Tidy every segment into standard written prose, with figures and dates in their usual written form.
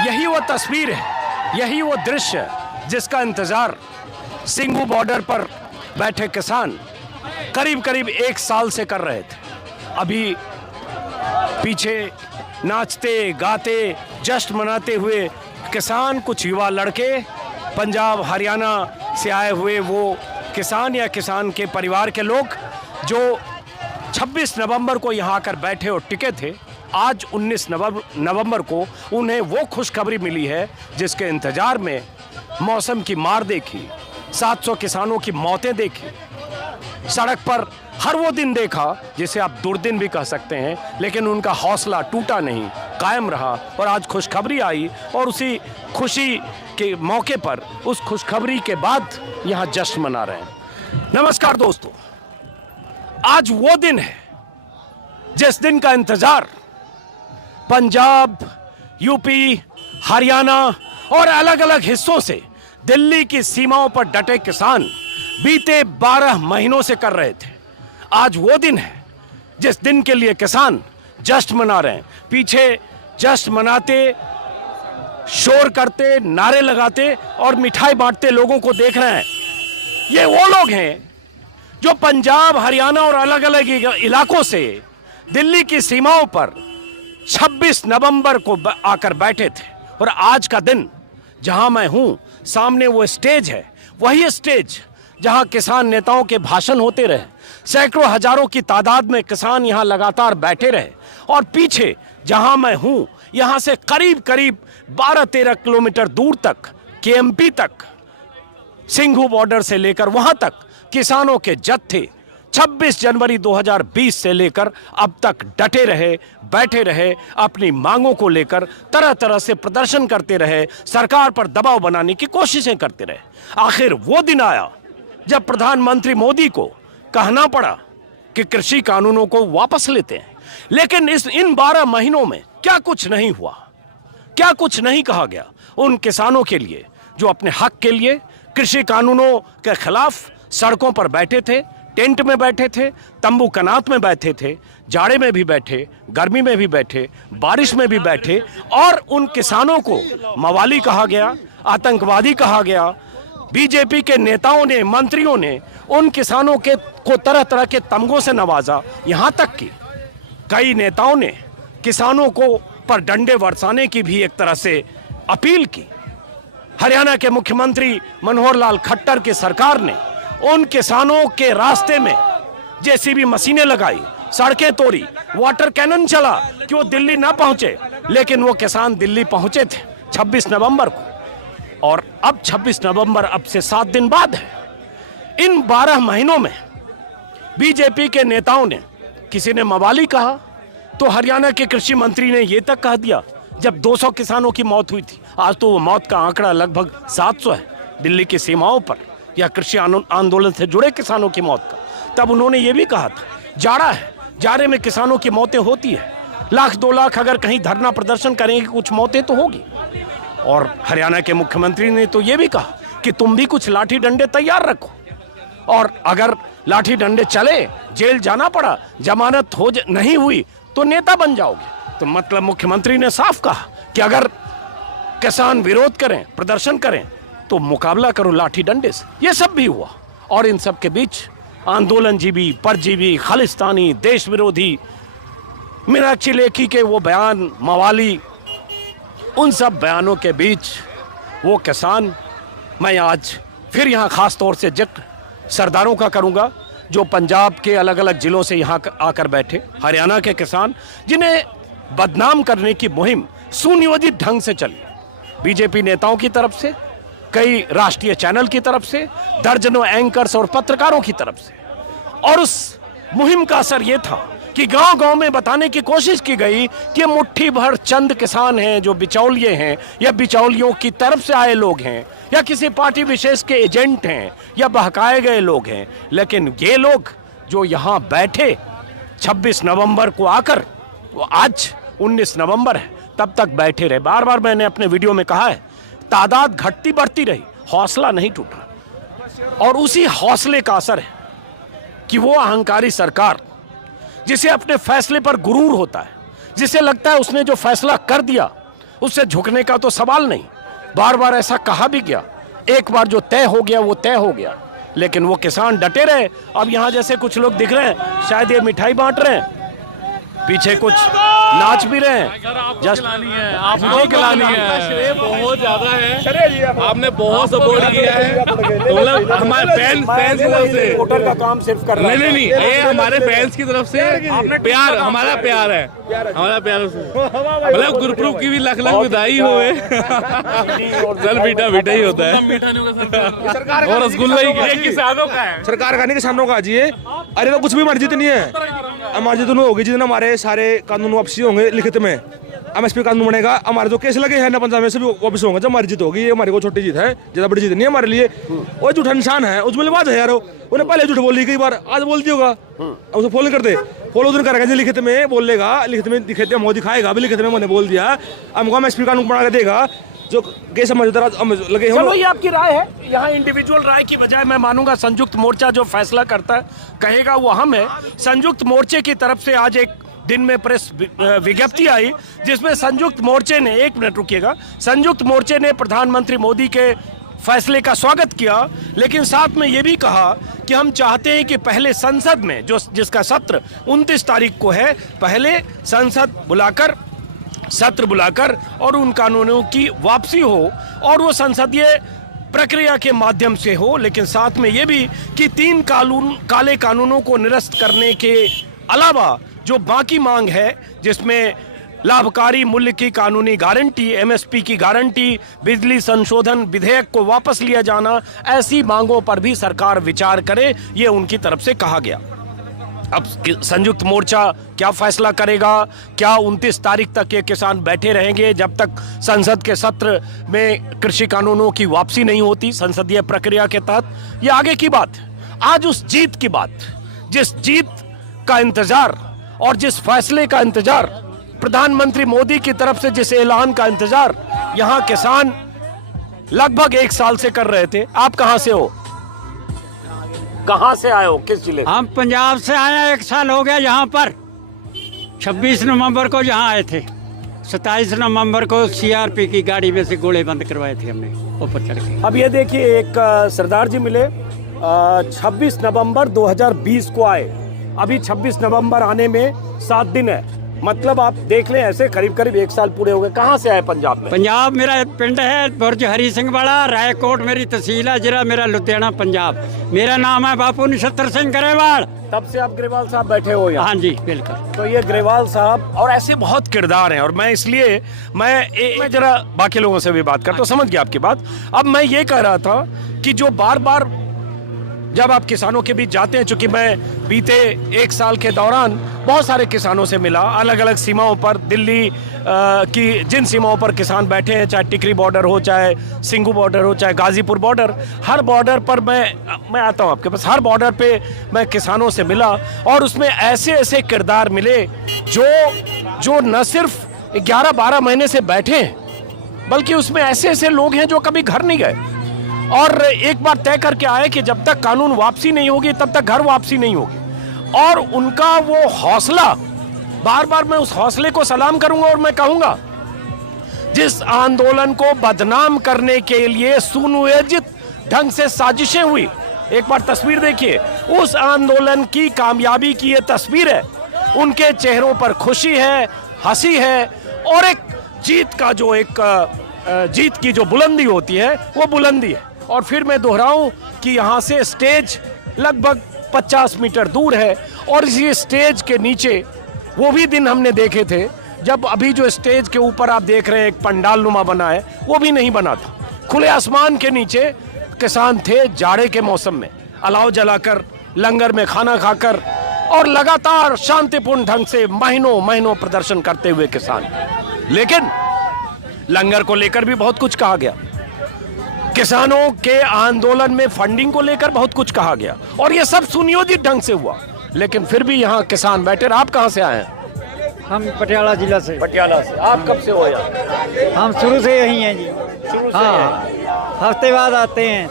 यही वो तस्वीर है, यही वो दृश्य है जिसका इंतजार सिंघू बॉर्डर पर बैठे किसान करीब करीब 1 साल से कर रहे थे। अभी पीछे नाचते गाते जश्न मनाते हुए किसान, कुछ युवा लड़के, पंजाब हरियाणा से आए हुए वो किसान या किसान के परिवार के लोग जो 26 नवंबर को यहाँ आकर बैठे और टिके थे, आज 19 नवंबर को उन्हें वो खुशखबरी मिली है जिसके इंतजार में मौसम की मार देखी, 700 किसानों की मौतें देखी, सड़क पर हर वो दिन देखा जिसे आप दुर्दिन भी कह सकते हैं, लेकिन उनका हौसला टूटा नहीं, कायम रहा। और आज खुशखबरी आई और उसी खुशी के मौके पर, उस खुशखबरी के बाद यहाँ जश्न मना रहे हैं। नमस्कार दोस्तों, आज वो दिन है जिस दिन का इंतजार पंजाब, यूपी, हरियाणा और अलग अलग हिस्सों से दिल्ली की सीमाओं पर डटे किसान बीते 12 महीनों से कर रहे थे। आज वो दिन है जिस दिन के लिए किसान जश्न मना रहे हैं। पीछे जश्न मनाते, शोर करते, नारे लगाते और मिठाई बांटते लोगों को देख रहे हैं। ये वो लोग हैं जो पंजाब, हरियाणा और अलग अलग इलाकों से दिल्ली की सीमाओं पर 26 नवंबर को आकर बैठे थे। और आज का दिन जहां मैं हूं, सामने वो स्टेज है, वही स्टेज जहां किसान नेताओं के भाषण होते रहे, सैकड़ों हजारों की तादाद में किसान यहां लगातार बैठे रहे। और पीछे जहां मैं हूं, यहां से करीब करीब 12-13 किलोमीटर दूर तक, केएमपी तक, सिंघू बॉर्डर से लेकर वहां तक किसानों के जत्थे 26 जनवरी 2020 से लेकर अब तक डटे रहे, बैठे रहे, अपनी मांगों को लेकर तरह तरह से प्रदर्शन करते रहे, सरकार पर दबाव बनाने की कोशिशें करते रहे। आखिर वो दिन आया जब प्रधानमंत्री मोदी को कहना पड़ा कि कृषि कानूनों को वापस लेते हैं। लेकिन इन 12 महीनों में क्या कुछ नहीं हुआ, क्या कुछ नहीं कहा गया उन किसानों के लिए जो अपने हक के लिए कृषि कानूनों के खिलाफ सड़कों पर बैठे थे, टेंट में बैठे थे, तंबू कनात में बैठे थे, जाड़े में भी बैठे, गर्मी में भी बैठे, बारिश में भी बैठे। और उन किसानों को मवाली कहा गया, आतंकवादी कहा गया। बीजेपी के नेताओं ने, मंत्रियों ने उन किसानों को तरह तरह के तमगों से नवाजा। यहाँ तक कि कई नेताओं ने किसानों को पर डंडे बरसाने की भी एक तरह से अपील की। हरियाणा के मुख्यमंत्री मनोहर लाल खट्टर की सरकार ने उन किसानों के रास्ते में जेसीबी मशीनें लगाई, सड़कें तोड़ी, वाटर कैनन चला कि वो दिल्ली ना पहुंचे। लेकिन वो किसान दिल्ली पहुंचे थे 26 नवंबर को। और अब 26 नवंबर अब से 7 दिन बाद है। इन 12 महीनों में बीजेपी के नेताओं ने, किसी ने मवाली कहा तो हरियाणा के कृषि मंत्री ने यह तक कह दिया जब 200 किसानों की मौत हुई थी। आज तो वो मौत का आंकड़ा लगभग 700 है दिल्ली की सीमाओं पर या कृषि आंदोलन से जुड़े किसानों की मौत का। तब उन्होंने ये भी कहा था, जाड़ा है, जाड़े में किसानों की मौतें होती है, 1-2 लाख अगर कहीं धरना प्रदर्शन करेंगे कुछ मौतें तो होगी। और हरियाणा के मुख्यमंत्री ने तो ये भी कहा कि तुम भी कुछ लाठी डंडे तैयार रखो, और अगर लाठी डंडे चले, जेल जाना पड़ा, जमानत नहीं हुई तो नेता बन जाओगे। तो मतलब मुख्यमंत्री ने साफ कहा कि अगर किसान विरोध करें, प्रदर्शन करें तो मुकाबला करो लाठी डंडे से। ये सब भी हुआ। और इन सब के बीच आंदोलनजीवी, परजीवी, खालिस्तानी, देश विरोधी, मीनाक्षी लेखी के वो बयान, मवाली, उन सब बयानों के बीच वो किसान, मैं आज फिर यहाँ खास तौर से जिक्र सरदारों का करूँगा जो पंजाब के अलग अलग जिलों से यहाँ आकर बैठे, हरियाणा के किसान जिन्हें बदनाम करने की मुहिम सुनियोजित ढंग से चली, बीजेपी नेताओं की तरफ से, कई राष्ट्रीय चैनल की तरफ से, दर्जनों एंकर्स और पत्रकारों की तरफ से। और उस मुहिम का असर यह था कि गांव-गांव में बताने की कोशिश की गई कि मुट्ठी भर चंद किसान हैं जो बिचौलिए हैं या बिचौलियों की तरफ से आए लोग हैं या किसी पार्टी विशेष के एजेंट हैं या बहकाए गए लोग हैं। लेकिन ये लोग जो यहाँ बैठे 26 नवंबर को आकर, वो आज 19 नवंबर है, तब तक बैठे रहे। बार बार मैंने अपने वीडियो में कहा है, तादाद घटती बढ़ती रही, हौसला नहीं टूटा। और उसी हौसले का असर है कि वो अहंकारी सरकार जिसे अपने फैसले पर गुरूर होता है, जिसे लगता है उसने जो फैसला कर दिया उससे झुकने का तो सवाल नहीं। बार बार ऐसा कहा भी गया, एक बार जो तय हो गया वो तय हो गया, लेकिन वो किसान डटे रहे। अब यहाँ जैसे कुछ लोग दिख रहे हैं, शायद ये मिठाई बांट रहे हैं, पीछे कुछ नाच भी रहे हैं। जस्ट आपको खिलानी है, बहुत ज्यादा है, आपने बहुत सपोर्ट किया है, मतलब हमारे फैंस की तरफ से वोटर का काम सिर्फ कर रहा है। नहीं, ये हमारे फैंस की तरफ से प्यार, हमारा प्यार है, हमारा प्यार। मतलब गुरपुरब की भी लख बधाई होए। चल मीठा ही होता है, और रसगुल्ला ही किसानों का है, सरकार का नहीं, किसानों का जी। अरे तो कुछ भी मर्जी नहीं है, हमारी जितनी होगी, जितने हमारे सारे कानून वापसी होंगे लिखित में, एमएसपी कानून बनेगा, हमारे जो केस लगे हैं ना पंजाब में से भी वापस होंगे। जब हमारी जीत होगी, ये हमारी को छोटी जीत है, ज्यादा बड़ी जीत नहीं है हमारे लिए। वो झूठा इंसान है, उसमें लिबाज है यार, उन्हें पहले झूठ बोली कई बार, आज बोलती होगा, उसे फॉलो करते, फॉलो उधर करेगा, लिखित में बोलेगा, लिखित में दिखाते मोदी दिखाएगा भी, लिखित में मैंने बोल दिया, हमको एमएसपी कानून बना के देगा, जो केस समझदार लगे हो। चलो ये आपकी राय है, यहाँ इंडिविजुअल राय की बजाय मैं मानूंगा संयुक्त मोर्चा जो फैसला करता है कहेगा वो हम है। संयुक्त मोर्चे की तरफ से आज एक दिन में प्रेस विज्ञप्ति आई जिसमें संयुक्त मोर्चे ने, एक मिनट रुकिएगा, संयुक्त मोर्चे ने प्रधानमंत्री मोदी के फैसले का स्वागत किया, लेकिन साथ में ये भी कहा कि हम चाहते हैं कि पहले संसद में जो जिसका सत्र 29 तारीख को है, पहले संसद बुलाकर, सत्र बुलाकर और उन कानूनों की वापसी हो और वो संसदीय प्रक्रिया के माध्यम से हो। लेकिन साथ में ये भी कि 3 काले कानूनों को निरस्त करने के अलावा जो बाकी मांग है, जिसमें लाभकारी मूल्य की कानूनी गारंटी, एमएसपी की गारंटी, बिजली संशोधन विधेयक को वापस लिया जाना, ऐसी मांगों पर भी सरकार विचार करे, ये उनकी तरफ से कहा गया। अब संयुक्त मोर्चा क्या फैसला करेगा? क्या 29 तारीख तक ये किसान बैठे रहेंगे जब तक संसद के सत्र में कृषि कानूनों की वापसी नहीं होती संसदीय प्रक्रिया के तहत? ये आगे की बात है। आज उस जीत की बात, जिस जीत का इंतजार और जिस फैसले का इंतजार, प्रधानमंत्री मोदी की तरफ से जिस ऐलान का इंतजार यहाँ किसान लगभग 1 साल से कर रहे थे। आप कहां से हो, कहां से आए हो, किस जिले? हम पंजाब से आए हैं, 1 साल हो गया। यहाँ पर 26 नवंबर को यहाँ आए थे, 27 नवंबर को सीआरपी की गाड़ी में से गोले बंद करवाए थे हमने ऊपर चढ़ के। अब ये देखिए, एक सरदार जी मिले 26 नवंबर 2020 को आए, अभी 26 नवंबर आने में 7 दिन है, मतलब आप देख लें ऐसे करीब करीब 1 साल पूरे हो गए। कहाँ से आए पंजाब में? पंजाब मेरा पिंड है बुर्ज हरी सिंह वाला, रायकोट मेरी तहसील है, जिला मेरा लुधियाना पंजाब। मेरा नाम है बापू नक्षत्र सिंह ग्रेवाल। तब से आप ग्रेवाल साहब बैठे हो यहाँ? हाँ जी बिल्कुल। तो ये ग्रेवाल साहब और ऐसे बहुत किरदार हैं, और मैं इसलिए मैं जरा बाकी लोगों से भी बात करता हूँ, समझ गया आपकी बात। अब मैं ये कह रहा था कि जो बार बार जब आप किसानों के बीच जाते हैं, चूंकि मैं बीते 1 साल के दौरान बहुत सारे किसानों से मिला, अलग अलग सीमाओं पर, दिल्ली की जिन सीमाओं पर किसान बैठे हैं, चाहे टिकरी बॉर्डर हो, चाहे सिंघू बॉर्डर हो, चाहे गाजीपुर बॉर्डर, हर बॉर्डर पर मैं आता हूं आपके पास, हर बॉर्डर पे मैं किसानों से मिला, और उसमें ऐसे ऐसे किरदार मिले जो न सिर्फ 11-12 महीने से बैठे हैं, बल्कि उसमें ऐसे ऐसे लोग हैं जो कभी घर नहीं गए और एक बार तय करके आए कि जब तक कानून वापसी नहीं होगी तब तक घर वापसी नहीं होगी। और उनका वो हौसला, बार बार मैं उस हौसले को सलाम करूंगा और मैं कहूंगा, जिस आंदोलन को बदनाम करने के लिए सुनियोजित ढंग से साजिशें हुई, एक बार तस्वीर देखिए, उस आंदोलन की कामयाबी की ये तस्वीर है। उनके चेहरों पर खुशी है, हंसी है, और एक जीत का जो जीत की जो बुलंदी होती है वो बुलंदी है। और फिर मैं दोहराऊं कि यहाँ से स्टेज लगभग 50 मीटर दूर है, और इसी स्टेज के नीचे वो भी दिन हमने देखे थे जब अभी जो स्टेज के ऊपर आप देख रहे हैं एक पंडाल नुमा बना है, वो भी नहीं बना था। खुले आसमान के नीचे किसान थे, जाड़े के मौसम में अलाव जलाकर, लंगर में खाना खाकर, और लगातार शांतिपूर्ण ढंग से महीनों महीनों प्रदर्शन करते हुए किसान। लेकिन लंगर को लेकर भी बहुत कुछ कहा गया, किसानों के आंदोलन में फंडिंग को लेकर बहुत कुछ कहा गया, और ये सब सुनियोजित ढंग से हुआ, लेकिन फिर भी यहाँ किसान बैठे। आप कहाँ से आए हैं? हम पटियाला जिला से। पटियाला से। आप कब से हो यहाँ? हम शुरू से यही हैं जी। शुरू से? हाँ, हफ्ते बाद आते हैं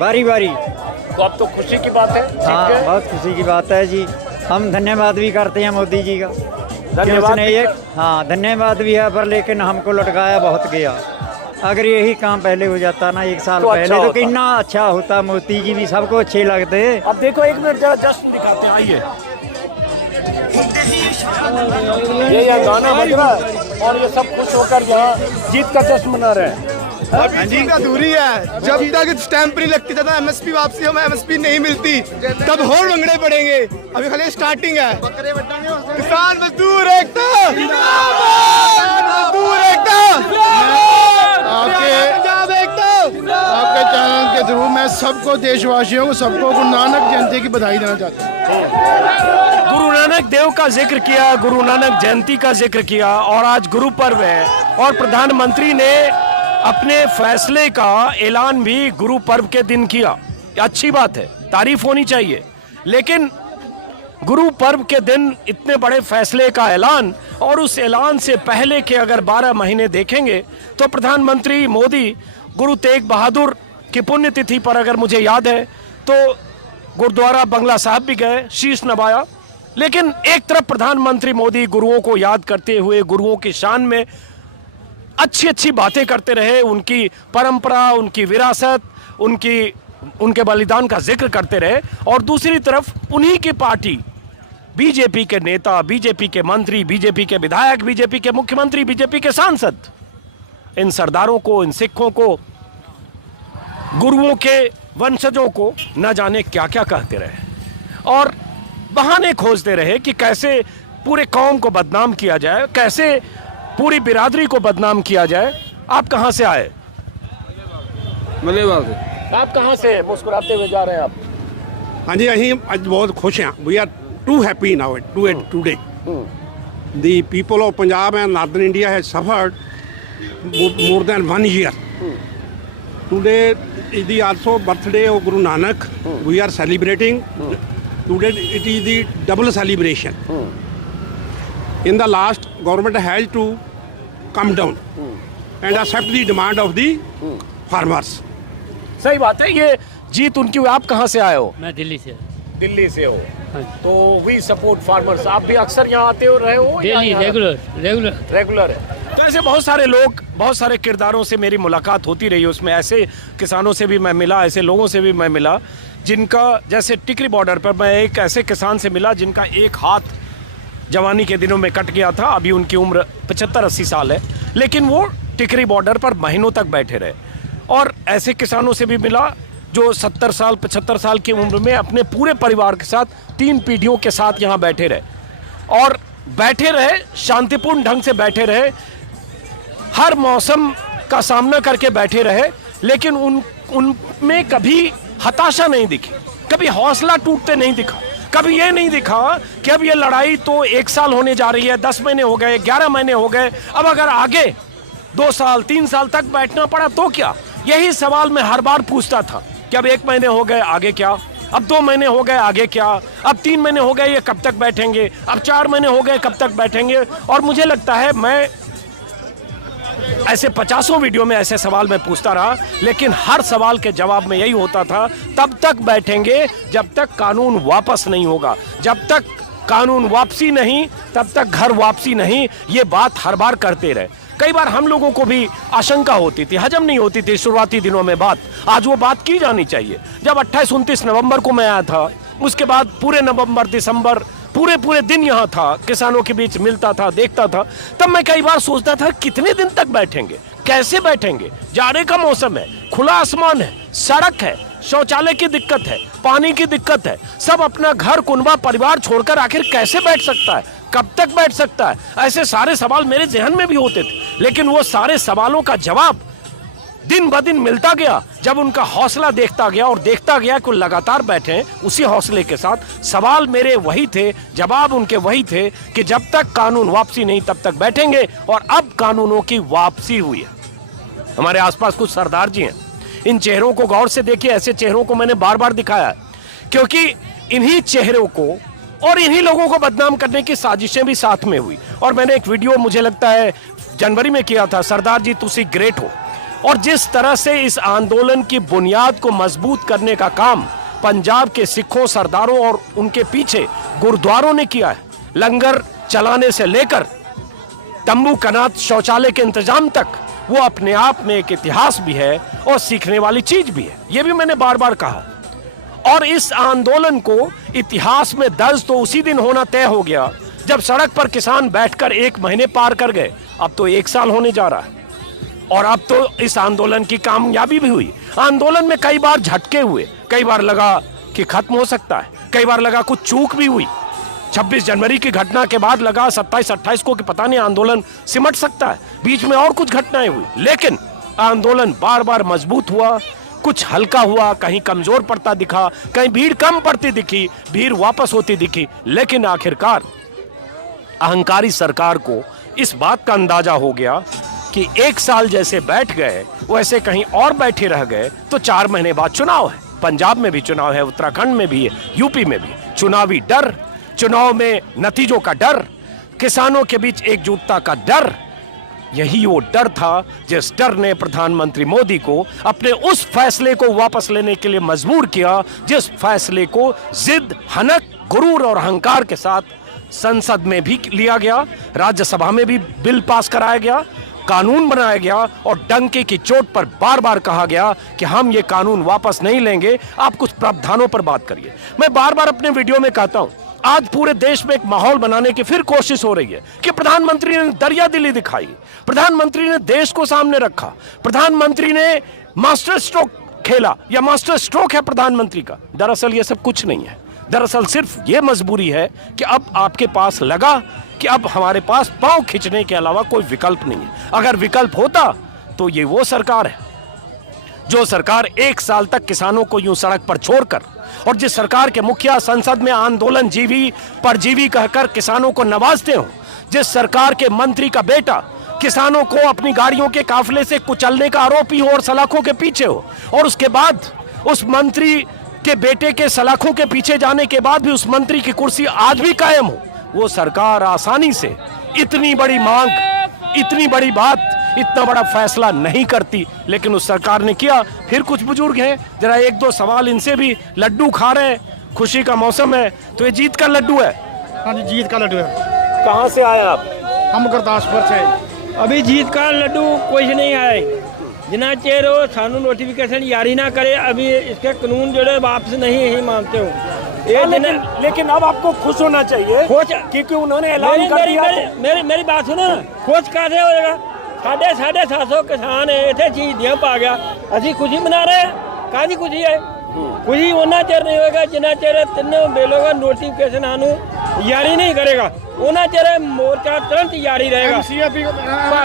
बारी बारी। तो अब तो खुशी की बात है। हाँ, बहुत खुशी की बात है जी। हम धन्यवाद भी करते हैं मोदी जी का। कि उसने ये हाँ धन्यवाद भी है, पर लेकिन हमको लटकाया बहुत गया। अगर यही काम पहले हो जाता ना 1 साल तो अच्छा पहले तो होता। कितना अच्छा होता। मोदी जी भी सबको अच्छे लगते। अब देखो 1 मिनट जरा जश्न दिखाते हैं, आइए। ये यहाँ गाना बज रहा है और ये सब खुश होकर यहाँ जीत का जश्न मना रहे हैं। अभी अधूरी है। जब तक स्टैंप नहीं लगती था एमएसपी वापसी हमें एमएसपी नहीं मिलती, तब और भंगड़े पड़ेंगे। अभी खाली स्टार्टिंग है। किसान मजदूर एकता, मजदूर एकता, आपके चैनल के थ्रू मैं सबको, देशवासियों को, सबको गुरु नानक जयंती की बधाई देना चाहता हूँ। गुरु नानक देव का जिक्र किया, गुरु नानक जयंती का जिक्र किया और आज गुरु पर्व है और प्रधानमंत्री ने अपने फैसले का ऐलान भी गुरु पर्व के दिन किया। अच्छी बात है, तारीफ होनी चाहिए। लेकिन गुरु पर्व के दिन इतने बड़े फैसले का ऐलान और उस ऐलान से पहले के अगर 12 महीने देखेंगे तो प्रधानमंत्री मोदी गुरु तेग बहादुर की पुण्यतिथि पर, अगर मुझे याद है, तो गुरुद्वारा बंगला साहब भी गए, शीश नवाया। लेकिन एक तरफ प्रधानमंत्री मोदी गुरुओं को याद करते हुए गुरुओं की शान में अच्छी अच्छी बातें करते रहे, उनकी परंपरा, उनकी विरासत, उनके बलिदान का जिक्र करते रहे, और दूसरी तरफ उन्हीं की पार्टी बीजेपी के नेता, बीजेपी के मंत्री, बीजेपी के विधायक, बीजेपी के मुख्यमंत्री, बीजेपी के सांसद इन सरदारों को, इन सिखों को, गुरुओं के वंशजों को न जाने क्या क्या कहते रहे और बहाने खोजते रहे कि कैसे पूरे कौम को बदनाम किया जाए, कैसे पूरी बिरादरी को बदनाम किया जाए। आप कहां से आए? मलेवाल से। आप कहां से मुस्कुराते हुए जा रहे हैं आप? हाँ जी, ਅਸੀਂ ਅੱਜ ਬਹੁਤ ਖੁਸ਼ ਹਾਂ। We are too happy now today. The people of Punjab and Northern India has suffered more than 1 year. Today is the also birthday of Guru Nanak. We are celebrating. Today it is the double celebration. In the last, government has to come down and accept the demand of the farmers. सही बात है, ये जीत उनकी हुई। आप कहां से आए हो? मैं दिल्ली से। दिल्ली से हो तो वी सपोर्ट फार्मर्स। आप भी अक्सर यहाँ आते हो रहे हो? रेगुलर है। तो ऐसे बहुत सारे लोग, बहुत सारे किरदारों से मेरी मुलाकात होती रही है। उसमें ऐसे किसानों से भी मैं मिला, ऐसे लोगों से भी मैं मिला जिनका, जैसे टिकरी बॉर्डर पर मैं एक ऐसे किसान से मिला जिनका एक हाथ जवानी के दिनों में कट गया था। अभी उनकी उम्र 75-80 साल है, लेकिन वो टिकरी बॉर्डर पर महीनों तक बैठे रहे। और ऐसे किसानों से भी मिला जो 70 साल 75 साल की उम्र में अपने पूरे परिवार के साथ 3 पीढ़ियों के साथ यहाँ बैठे रहे और बैठे रहे, शांतिपूर्ण ढंग से बैठे रहे, हर मौसम का सामना करके बैठे रहे। लेकिन उनमें कभी हताशा नहीं दिखी, कभी हौसला टूटते नहीं दिखा, कभी ये नहीं दिखा कि अब ये लड़ाई तो 1 साल होने जा रही है, 10 महीने हो गए, 11 महीने हो गए, अब अगर आगे 2 साल 3 साल तक बैठना पड़ा तो क्या। यही सवाल मैं हर बार पूछता था कि अब 1 महीने हो गए, आगे क्या, अब 2 महीने हो गए, आगे क्या, अब 3 महीने हो गए, ये कब तक बैठेंगे, अब 4 महीने हो गए, कब तक बैठेंगे। और मुझे लगता है मैं ऐसे 50 वीडियो में ऐसे सवाल मैं पूछता रहा, लेकिन हर सवाल के जवाब में यही होता था, तब तक बैठेंगे जब तक कानून वापस नहीं होगा, जब तक कानून वापसी नहीं तब तक घर वापसी नहीं। ये बात हर बार करते रहे। कई बार हम लोगों को भी आशंका होती थी, हजम नहीं होती थी शुरुआती दिनों में बात। आज वो बात की जानी चाहिए। जब 28-29 नवंबर को मैं आया था, उसके बाद पूरे नवंबर दिसंबर पूरे दिन यहाँ था, किसानों के बीच मिलता था, देखता था, तब मैं कई बार सोचता था कितने दिन तक बैठेंगे, कैसे बैठेंगे। जाड़े का मौसम है, खुला आसमान है, सड़क है, शौचालय की दिक्कत है, पानी की दिक्कत है, सब अपना घर कुनबा परिवार छोड़कर आखिर कैसे बैठ सकता है, कब तक बैठ सकता है। ऐसे सारे सवाल मेरे जहन में भी होते थे, लेकिन वो सारे सवालों का जवाब दिन ब दिन मिलता गया जब उनका हौसला देखता गया और देखता गया कि लगातार बैठे हैं उसी हौसले के साथ। सवाल मेरे वही थे, जवाब उनके वही थे कि जब तक कानून वापसी नहीं तब तक बैठेंगे। और अब कानूनों की वापसी हुई है। हमारे आसपास कुछ सरदार जी हैं, इन चेहरों को गौर से देखिए। ऐसे चेहरों को मैंने बार बार दिखाया क्योंकि इन्हीं चेहरों को और इन्हीं लोगों को बदनाम करने की साजिशें भी साथ में हुई। और मैंने एक वीडियो मुझे लगता है जनवरी में किया था, सरदार जी तुसी ग्रेट हो। और जिस तरह से इस आंदोलन की बुनियाद को मजबूत करने का काम पंजाब के सिखों, सरदारों और उनके पीछे गुरुद्वारों ने किया है, लंगर चलाने से लेकर तंबू कनात शौचालय के इंतजाम तक वो अपने आप में एक इतिहास भी है और सीखने वाली चीज भी है। ये भी मैंने बार बार कहा। और इस आंदोलन को इतिहास में दर्ज तो उसी दिन होना तय हो गया जब सड़क पर किसान बैठकर 1 महीने पार कर गए। अब तो 1 साल होने जा रहा है और अब तो इस आंदोलन की कामयाबी भी हुई। आंदोलन में कई बार झटके हुए, कई बार लगा कि खत्म हो सकता है, कई बार लगा कुछ चूक भी हुई। 26 जनवरी की घटना के बाद लगा 27-28 को कि पता नहीं आंदोलन सिमट सकता है, बीच में और कुछ घटनाएं हुई, लेकिन आंदोलन बार बार मजबूत हुआ, कुछ हल्का हुआ, कहीं कमजोर पड़ता दिखा, कहीं भीड़ कम पड़ती दिखी, भीड़ वापस होती दिखी, लेकिन आखिरकार अहंकारी सरकार को इस बात का अंदाजा हो गया कि 1 साल जैसे बैठ गए वैसे कहीं और बैठे रह गए तो 4 महीने बाद चुनाव है। पंजाब में भी चुनाव है, उत्तराखंड में भी है, यूपी में भी। चुनावी डर, चुनाव में नतीजों का डर, किसानों के बीच एकजुटता का डर, यही वो डर था जिस डर ने प्रधानमंत्री मोदी को अपने उस फैसले को वापस लेने के लिए मजबूर किया जिस फैसले को जिद, हनक, गुरूर और अहंकार के साथ संसद में भी लिया गया, राज्यसभा में भी बिल पास कराया गया, कानून बनाया गया और डंके की चोट पर बार बार कहा गया कि हम ये कानून वापस नहीं लेंगे, आप कुछ प्रावधानों पर बात करिए। मैं बार बार अपने वीडियो में कहता हूं, आज पूरे देश में एक माहौल बनाने की फिर कोशिश हो रही है कि प्रधानमंत्री ने दरिया दिली दिखाई, प्रधानमंत्री ने देश को सामने रखा, प्रधानमंत्री ने मास्टर स्ट्रोक खेला या मास्टर स्ट्रोक है प्रधानमंत्री का। दरअसल ये सब कुछ नहीं है। दरअसल सिर्फ ये मजबूरी है कि अब आपके पास लगा कि अब हमारे पास पांव खींचने के अलावा कोई विकल्प नहीं है। अगर विकल्प होता तो ये वो सरकार है जो सरकार 1 साल तक किसानों को यूं सड़क पर छोड़कर और जिस सरकार के मुखिया संसद में आंदोलन जीवी परजीवी कहकर किसानों को नवाजते हो, जिस सरकार के मंत्री का बेटा किसानों को अपनी गाड़ियों के काफिले से कुचलने का आरोपी हो और सलाखों के पीछे हो, और उसके बाद उस मंत्री के बेटे के सलाखों के पीछे जाने के बाद भी उस मंत्री की कुर्सी आज भी कायम हो, वो सरकार आसानी से इतनी बड़ी मांग, इतनी बड़ी बात, इतना बड़ा फैसला नहीं करती। लेकिन उस सरकार ने किया। फिर कुछ बुजुर्ग हैं, जरा 1-2 सवाल इनसे भी। लड्डू खा रहे हैं, खुशी का मौसम है, तो ये जीत का लड्डू है। हाँ जी, जीत का लड्डू है। कहाँ से आए आप? हम गुरदासपुर से। अभी जीत का लड्डू कुछ नहीं आए, जिना चेर हो सानू नोटिफिकेशन जारी ना करे, अभी इसके कानून जो है वापस नहीं ही मानते हो ये। लेकिन अब आपको खुश होना चाहिए क्योंकि उन्होंने ऐलान कर दिया। मेरी बात सुनो ना, खुश कैसे होएगा? 750 किसान है इतने चीज दिया पा गया, अभी खुशी मना रहे हैं। काहदी खुशी है? खुशी उन्ना चेर नहीं होगा जिन्ना चेर तीनों बेलों का नोटिफिकेशन आनू जारी नहीं करेगा, उन्ना चेर मोर्चा तुरंत जारी रहेगा।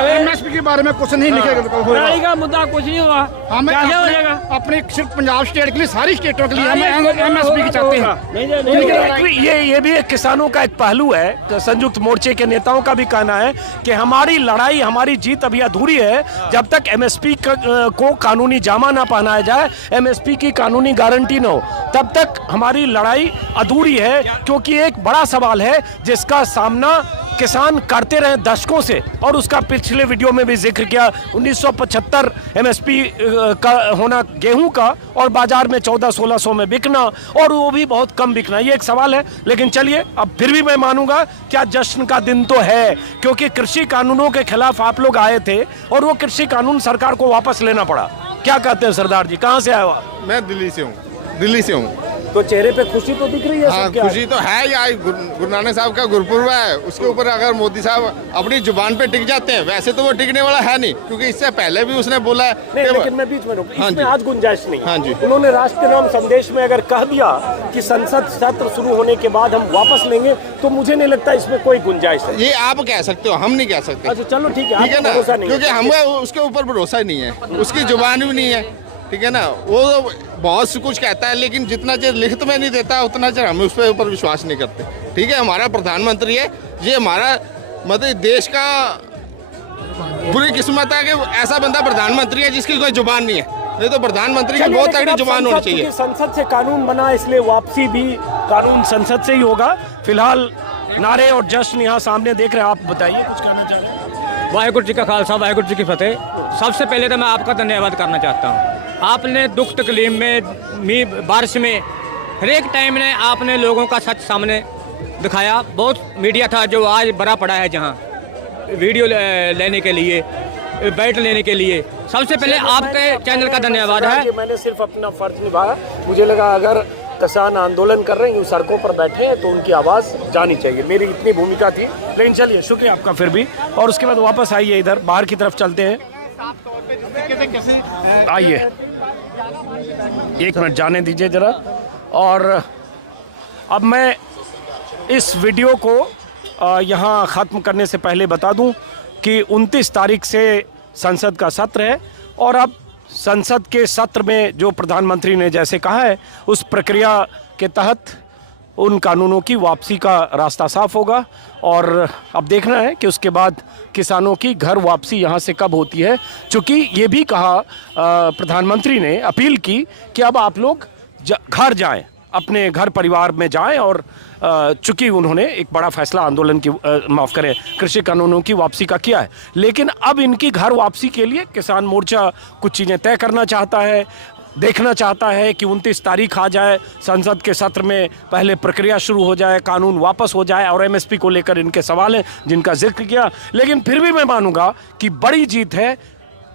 एमएसपी के बारे में कुछ नहीं लिखेगा। लड़ाई का मुद्दा कुछ नहीं हुआ, कैसे हो जाएगा? अपने सिर्फ पंजाब स्टेट के लिए, सारी स्टेटों के लिए हम एमएसपी की चाहते हैं। ये भी एक किसानों का एक पहलू है। संयुक्त मोर्चे के नेताओं का भी कहना है कि हमारी लड़ाई, हमारी जीत अभी अधूरी है जब तक एमएसपी को कानूनी जामा ना पहनाया जाए, एमएसपी की कानूनी गारंटी न हो, तब तक हमारी लड़ाई अधूरी है। क्योंकि एक बड़ा सवाल है जिसका सामना किसान करते रहे दशकों से, और उसका पिछले वीडियो में भी जिक्र किया। 1975 एमएसपी का होना गेहूं का और बाजार में 1400-1600 में बिकना, और वो भी बहुत कम बिकना, ये एक सवाल है। लेकिन चलिए, अब फिर भी मैं मानूंगा क्या जश्न का दिन तो है, क्योंकि कृषि कानूनों के खिलाफ आप लोग आए थे और वो कृषि कानून सरकार को वापस लेना पड़ा। क्या कहते हैं सरदार जी, कहाँ से आए हो? मैं दिल्ली से हूँ। दिल्ली से हूँ। तो चेहरे पे खुशी तो दिख रही है। हाँ, खुशी तो है। या गुरु नानक साहब का गुरुपुरब है, उसके ऊपर अगर मोदी साहब अपनी जुबान पे टिक जाते हैं, वैसे तो वो टिकने वाला है नहीं, क्योंकि इससे पहले भी उसने बोला है। लेकिन मैं बीच में इसमें आज गुंजाइश नहीं। हाँ जी, उन्होंने राष्ट्र के नाम संदेश में अगर कह दिया कि संसद सत्र शुरू होने के बाद हम वापस लेंगे, तो मुझे नहीं लगता इसमें कोई गुंजाइश है। ये आप कह सकते हो, हम नहीं कह सकते। अच्छा चलो ठीक है, ठीक है ना, क्योंकि हमें उसके ऊपर भरोसा ही नहीं है, उसकी जुबान भी नहीं है। ठीक है ना, वो बहुत से कुछ कहता है, लेकिन जितना चेर लिखित में नहीं देता उतना चेर हम उस पर ऊपर विश्वास नहीं करते। ठीक है, हमारा प्रधानमंत्री है, ये हमारा मतलब देश का बुरी किस्मत है कि ऐसा बंदा प्रधानमंत्री है जिसकी कोई जुबान नहीं है। नहीं तो प्रधानमंत्री की बहुत तगड़ी जुबान होनी चाहिए। संसद से कानून बना, इसलिए वापसी भी कानून संसद से ही होगा। फिलहाल नारे और जश्न यहाँ सामने देख रहे हैं। आप बताइए, कुछ कहना चाह रहे हैं? वाहिगुरू जी का खालसा, वाहिगुरू जी की फतेह। सबसे पहले तो मैं आपका धन्यवाद करना चाहता हूँ। आपने दुख तकलीफ में, बारिश में, हर एक टाइम ने आपने लोगों का सच सामने दिखाया। बहुत मीडिया था जो आज बड़ा पड़ा है जहाँ वीडियो लेने के लिए, बैट लेने के लिए। सबसे पहले आपके चैनल का धन्यवाद है। मैंने सिर्फ अपना फर्ज निभाया। मुझे लगा अगर किसान आंदोलन कर रहे हैं, सड़कों पर बैठे हैं, तो उनकी आवाज़ जानी चाहिए। मेरी इतनी भूमिका थी। लेकिन चलिए, शुक्रिया आपका फिर भी। और उसके बाद वापस आइए, इधर बाहर की तरफ चलते हैं। आइए, एक मिनट जाने दीजिए ज़रा। और अब मैं इस वीडियो को यहाँ ख़त्म करने से पहले बता दूं कि 29 तारीख से संसद का सत्र है, और अब संसद के सत्र में जो प्रधानमंत्री ने जैसे कहा है, उस प्रक्रिया के तहत उन कानूनों की वापसी का रास्ता साफ होगा। और अब देखना है कि उसके बाद किसानों की घर वापसी यहाँ से कब होती है। चूँकि ये भी कहा प्रधानमंत्री ने, अपील की कि अब आप लोग घर जाएं, अपने घर परिवार में जाएं। और चूँकि उन्होंने एक बड़ा फैसला आंदोलन की माफ़ करें कृषि कानूनों की वापसी का किया है, लेकिन अब इनकी घर वापसी के लिए किसान मोर्चा कुछ चीज़ें तय करना चाहता है, देखना चाहता है कि 29 तारीख आ जाए, संसद के सत्र में पहले प्रक्रिया शुरू हो जाए, कानून वापस हो जाए। और एमएसपी को लेकर इनके सवाल हैं जिनका जिक्र किया। लेकिन फिर भी मैं मानूंगा कि बड़ी जीत है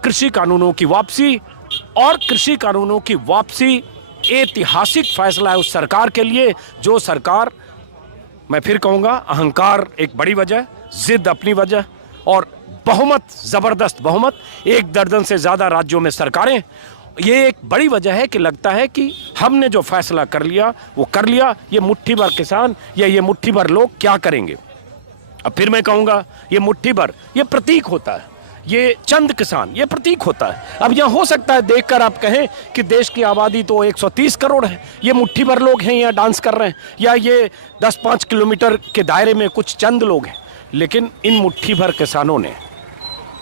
कृषि कानूनों की वापसी। और कृषि कानूनों की वापसी ऐतिहासिक फैसला है उस सरकार के लिए, जो सरकार, मैं फिर कहूँगा, अहंकार एक बड़ी वजह, जिद अपनी वजह, और बहुमत, ज़बरदस्त बहुमत, 1 दर्जन से ज़्यादा राज्यों में सरकारें, ये एक बड़ी वजह है कि लगता है कि हमने जो फैसला कर लिया वो कर लिया। ये मुट्ठी भर किसान या ये मुट्ठी भर लोग क्या करेंगे? अब फिर मैं कहूँगा, ये मुट्ठी भर, ये प्रतीक होता है, ये चंद किसान, ये प्रतीक होता है। अब यहाँ हो सकता है देखकर आप कहें कि देश की आबादी तो 130 करोड़ है, ये मुट्ठी भर लोग हैं यहाँ डांस कर रहे हैं, या ये 10-5 किलोमीटर के दायरे में कुछ चंद लोग हैं। लेकिन इन मुट्ठी भर किसानों ने,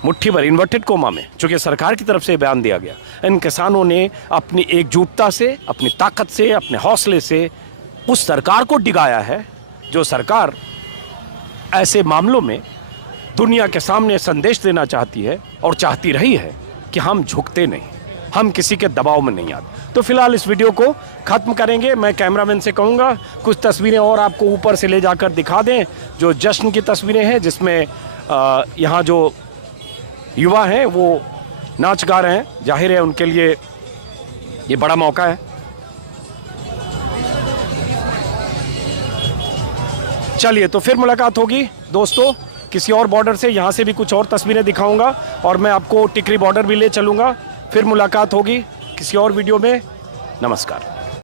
मुट्ठी भर इन्वर्टेड कोमा में, चूँकि सरकार की तरफ से बयान दिया गया, इन किसानों ने अपनी एकजुटता से, अपनी ताकत से, अपने हौसले से उस सरकार को डिगाया है, जो सरकार ऐसे मामलों में दुनिया के सामने संदेश देना चाहती है और चाहती रही है कि हम झुकते नहीं, हम किसी के दबाव में नहीं आते। तो फिलहाल इस वीडियो को ख़त्म करेंगे। मैं कैमरामैन से कहूँगा कुछ तस्वीरें और आपको ऊपर से ले जाकर दिखा दें, जो जश्न की तस्वीरें हैं, जिसमें यहाँ जो युवा हैं वो नाच गा रहे हैं। जाहिर है उनके लिए ये बड़ा मौका है। चलिए, तो फिर मुलाकात होगी दोस्तों किसी और बॉर्डर से। यहाँ से भी कुछ और तस्वीरें दिखाऊंगा और मैं आपको टिकरी बॉर्डर भी ले चलूँगा। फिर मुलाकात होगी किसी और वीडियो में। नमस्कार।